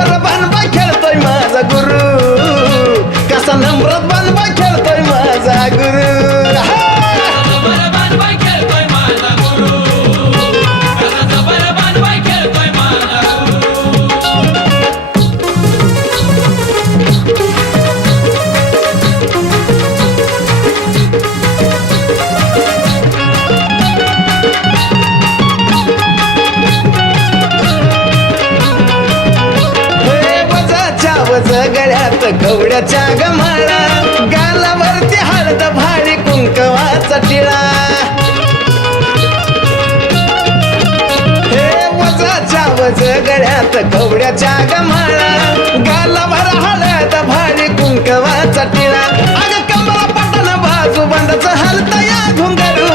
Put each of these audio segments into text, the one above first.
जबर बानबा खेळतोय माझा गुरु कसा नम्रत बानबा खेळतोय माझा गुरु गळ्यात कवड्याच्या गमाळा गालावरती हळद भारी कुंकवाचा टिळा हे वजाच्या वज गळ्यात कवड्याच्या गमाळा गालावर हळद भारी कुंकवाचा टिळा अग कमला पटन बाजू बंदच हलता या घुंगरू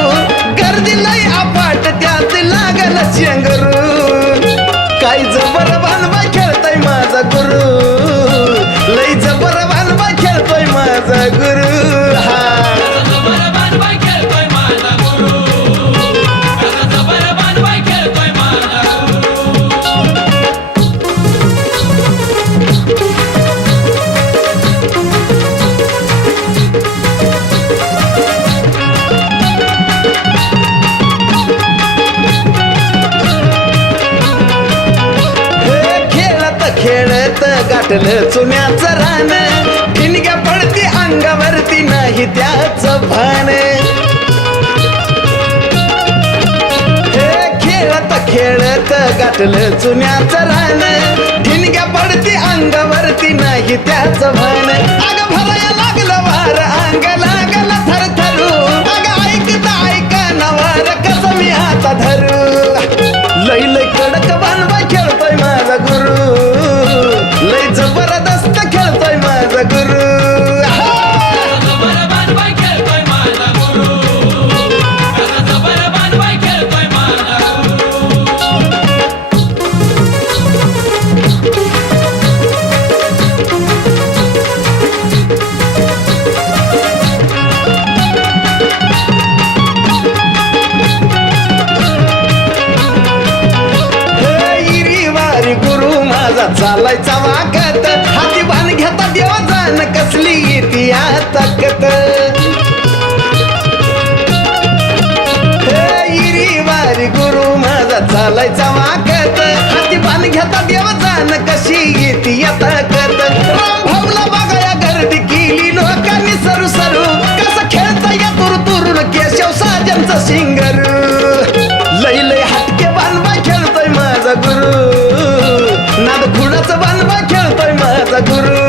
गर्दी लई अपाट त्यात लागल चेंगरू काय जबर बानबा खेळतोय माझा गुरु लई जबर बानबा खेळतोय माझा गुरु खेळत गाठलं चुन्याचं रान ठिणग्या पडती अंगावरती नाही त्याचं भान हे खेळत खेळत गाठलं चुन्याचं रान ठिणग्या पडती अंगावरती नाही त्याचं भान अग भराया लागलं वार अंग लागलं थरथरू अग ऐक नवार कसं मी आता धरू लई लई कडक बानबा खेळतोय माझा गुरु लई जबरदस्त खेळतोय माझा गुरु चालायचा वागत हाती बाण घेता देवा जाण कसली येते या ताकत इरी वारी गुरु माझा चालायचा वागत हाती बाण घेता देवा जाण कशी येते या ताकत राम भाऊला बघाया गर्दी केली लोकांनी सरू सरू कसं खेळता या तुरुतुरून केशव साजनचा सिंगरू लई लई हटके बानबा खेळतोय माझा गुरु नाद खुडाचं बानबा खेळतोय माझा गुरु